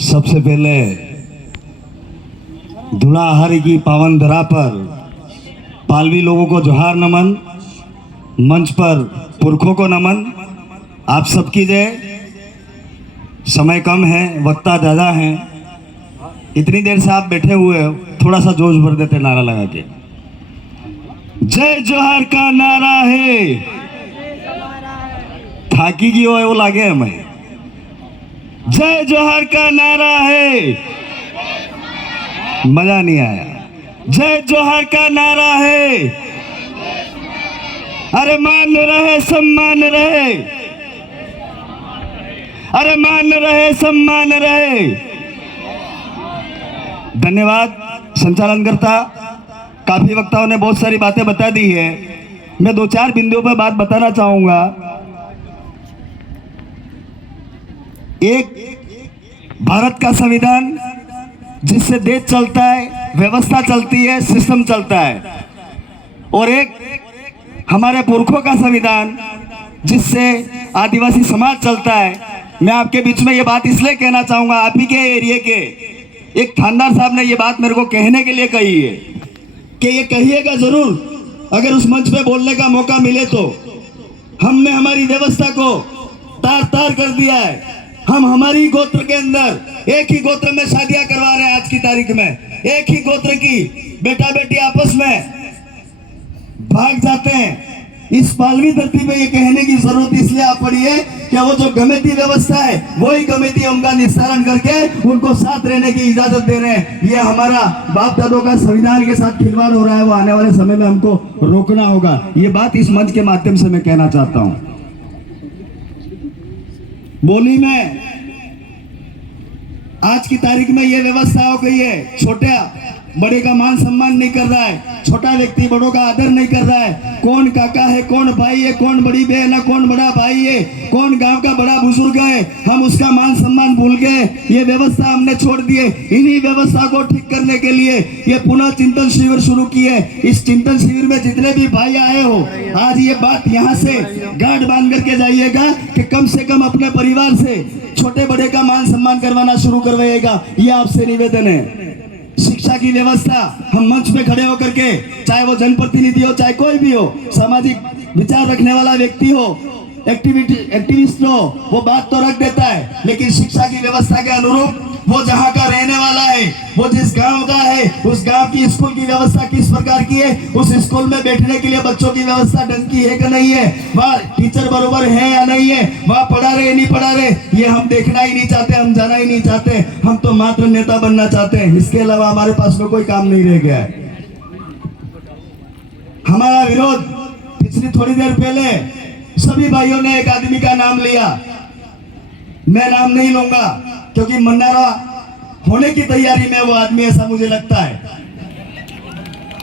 सबसे पहले धुलाहरी की पावन धरा पर पालवी लोगों को जोहार नमन, मंच पर पुरखों को नमन। आप सबकी जय। समय कम है, वक्ता ज़्यादा हैं, इतनी देर से आप बैठे हुए हो, थोड़ा सा जोश भर देते नारा लगा के। जय जोहार का नारा है, थाकी की हो वो लागे हमें। जय जोहार का नारा है, मजा नहीं आया। जय जोहार का नारा है, अरे मान रहे सम्मान रहे, अरे मान रहे सम्मान रहे। धन्यवाद संचालन करता। काफी वक्ताओं ने बहुत सारी बातें बता दी है, मैं दो चार बिंदुओं पर बात बताना चाहूंगा। एक, भारत का संविधान जिससे देश चलता है, व्यवस्था चलती है, सिस्टम चलता है, और एक हमारे पुरखों का संविधान जिससे आदिवासी समाज चलता है। मैं आपके बीच में ये बात इसलिए कहना चाहूंगा, आप ही के एरिया के एक थानेदार साहब ने ये बात मेरे को कहने के लिए कही है कि ये कहिएगा जरूर, अगर उस मंच पे बोलने का मौका मिले तो। हमने हमारी व्यवस्था को तार तार कर दिया है। हम हमारी गोत्र के अंदर एक ही गोत्र में शादियां करवा रहे हैं। आज की तारीख में एक ही गोत्र की बेटा बेटी आपस में भाग जाते हैं। इस पालवी धरती पे ये कहने की जरूरत इसलिए आ पड़ी है कि वो जो गमेती व्यवस्था है वही गमेती उनका निस्तारण करके उनको साथ रहने की इजाजत दे रहे हैं। ये हमारा बाप दादों का संविधान के साथ खिलवाड़ हो रहा है, वो आने वाले समय में हमको रोकना होगा। ये बात इस मंच के माध्यम से मैं कहना चाहता हूं। बोली में आज की तारीख में ये व्यवस्था हो गई है, छोटा बड़े का मान सम्मान नहीं कर रहा है, छोटा व्यक्ति बड़ों का आदर नहीं कर रहा है। कौन काका है, कौन भाई है, कौन बड़ी बहन है, कौन बड़ा भाई है, कौन गांव का बड़ा बुजुर्ग है, हम उसका मान सम्मान भूल गए। ये व्यवस्था हमने छोड़ दी है। इन्हीं व्यवस्था को ठीक करने के लिए ये पुनः चिंतन शिविर शुरू की है। इस चिंतन शिविर में जितने भी भाई आए हो, आज ये बात यहाँ से गांठ बांध करके जाइएगा कि कम से कम अपने परिवार से छोटे बड़े का मान सम्मान करवाना शुरू करवाइएगा। ये आपसे निवेदन है। शिक्षा की व्यवस्था हम मंच पे खड़े होकर के, चाहे वो जनप्रतिनिधि हो, चाहे कोई भी हो, सामाजिक विचार रखने वाला व्यक्ति हो, एक्टिविस्ट हो, वो बात तो रख देता है, लेकिन शिक्षा की व्यवस्था के अनुरूप वो जहाँ का रहने वाला है, वो जिस गांव का है, उस गांव की स्कूल की व्यवस्था किस प्रकार की है, उस स्कूल में बैठने के लिए बच्चों की व्यवस्था ढंग की है कि नहीं है, वहाँ टीचर बरोबर है या नहीं है, वहाँ पढ़ा रहे नहीं पढ़ा रहे, ये हम देखना ही नहीं चाहते, हम जाना ही नहीं चाहते। हम तो मात्र नेता बनना चाहते हैं। इसके अलावा हमारे पास में कोई काम नहीं रह गया है। हमारा विरोध पिछली थोड़ी देर पहले सभी भाइयों ने एक आदमी का नाम लिया, मैं नाम नहीं लूंगा क्योंकि मंडारा होने की तैयारी में वो आदमी, ऐसा मुझे लगता है।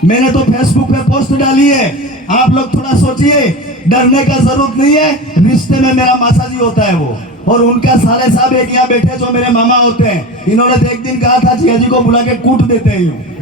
मैंने तो फेसबुक पे पोस्ट डाली है, आप लोग थोड़ा सोचिए, डरने का जरूरत नहीं है। रिश्ते में मेरा मासाजी होता है वो, और उनका साले साहब एक यहाँ बैठे जो मेरे मामा होते हैं। इन्होंने तो एक दिन कहा था जिया जी को बुला के कूट देते हैं।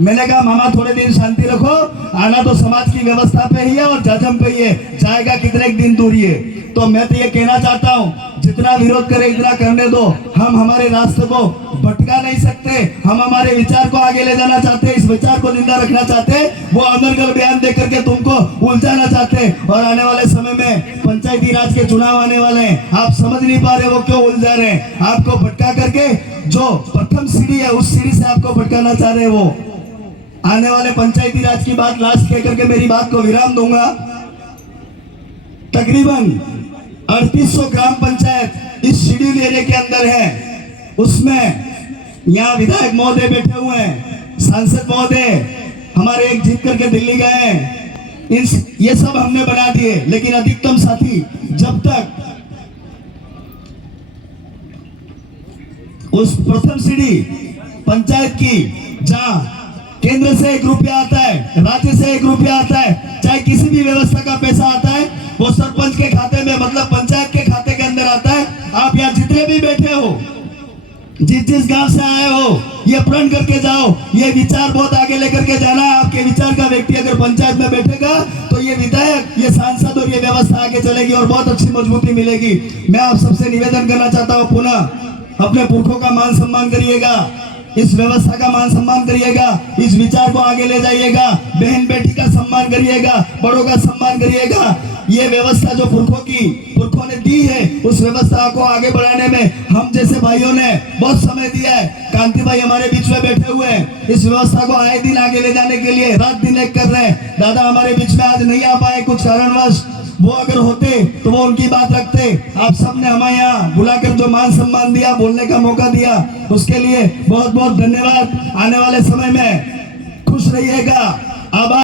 मैंने कहा मामा थोड़े दिन शांति रखो, आना तो समाज की व्यवस्था पे ही है और जजम पे ही है, जाएगा कितने दिन दूरी है। तो मैं तो ये कहना चाहता हूँ, जितना विरोध करे इतना करने दो। हम हमारे रास्ते को भटका नहीं सकते, हम हमारे विचार को आगे ले जाना चाहते हैं, इस विचार को जिंदा रखना चाहते हैं। वो अनर्गल बयान दे करके तुमको उलझाना चाहते हैं। और आने वाले समय में पंचायती राज के चुनाव आने वाले हैं, आप समझ नहीं पा रहे वो क्यों उलझा रहे हैं। आपको भटका करके जो प्रथम सीढ़ी है उस सीढ़ी से आपको भटकाना चाह रहे हैं वो। आने वाले पंचायती राज की बात लास्ट कह करके मेरी बात को विराम दूंगा। तकरीबन 3800 ग्राम पंचायत इस शेड्यूल एरिया के अंदर है। उसमें यहाँ विधायक महोदय बैठे हुए हैं, सांसद महोदय हमारे एक जीत करके दिल्ली गए हैं, ये सब हमने बना दिए। लेकिन अधिकतम साथी जब तक उस प्रथम सीढ़ी पंचायत की, जहां केंद्र से 1 रुपया आता है, राज्य से 1 रुपया आता है, चाहे किसी भी व्यवस्था का पैसा आता है, वो सरपंच के खाते में, मतलब पंचायत के खाते के अंदर आता है। आप यहाँ जितने भी बैठे हो, जिस गांव से आए हो, ये प्रण करके जाओ। ये विचार बहुत आगे लेकर के जाना है। आपके विचार का व्यक्ति अगर पंचायत में बैठेगा तो ये विधायक, ये सांसद और ये व्यवस्था आगे चलेगी और बहुत अच्छी मजबूती मिलेगी। मैं आप सबसे निवेदन करना चाहता हूँ पुनः अपने पुरखों का मान सम्मान करिएगा, इस व्यवस्था का मान सम्मान करिएगा, इस विचार को आगे ले जाइएगा, बहन बेटी का सम्मान करिएगा, बड़ों का सम्मान करिएगा। ये व्यवस्था जो पुरखों ने दी है, उस व्यवस्था को आगे बढ़ाने में हम जैसे भाइयों ने बहुत समय दिया है। कांति भाई हमारे बीच में बैठे हुए हैं, इस व्यवस्था को आए दिन आगे ले जाने के लिए रात दिन एक कर रहे हैं। दादा हमारे बीच में आज नहीं आ पाए कुछ कारणवश, वो अगर होते तो वो उनकी बात रखते। आप सबने हमें यहाँ बुलाकर जो मान सम्मान दिया, बोलने का मौका दिया, उसके लिए बहुत बहुत धन्यवाद। आने वाले समय में खुश रहिएगा। आभार।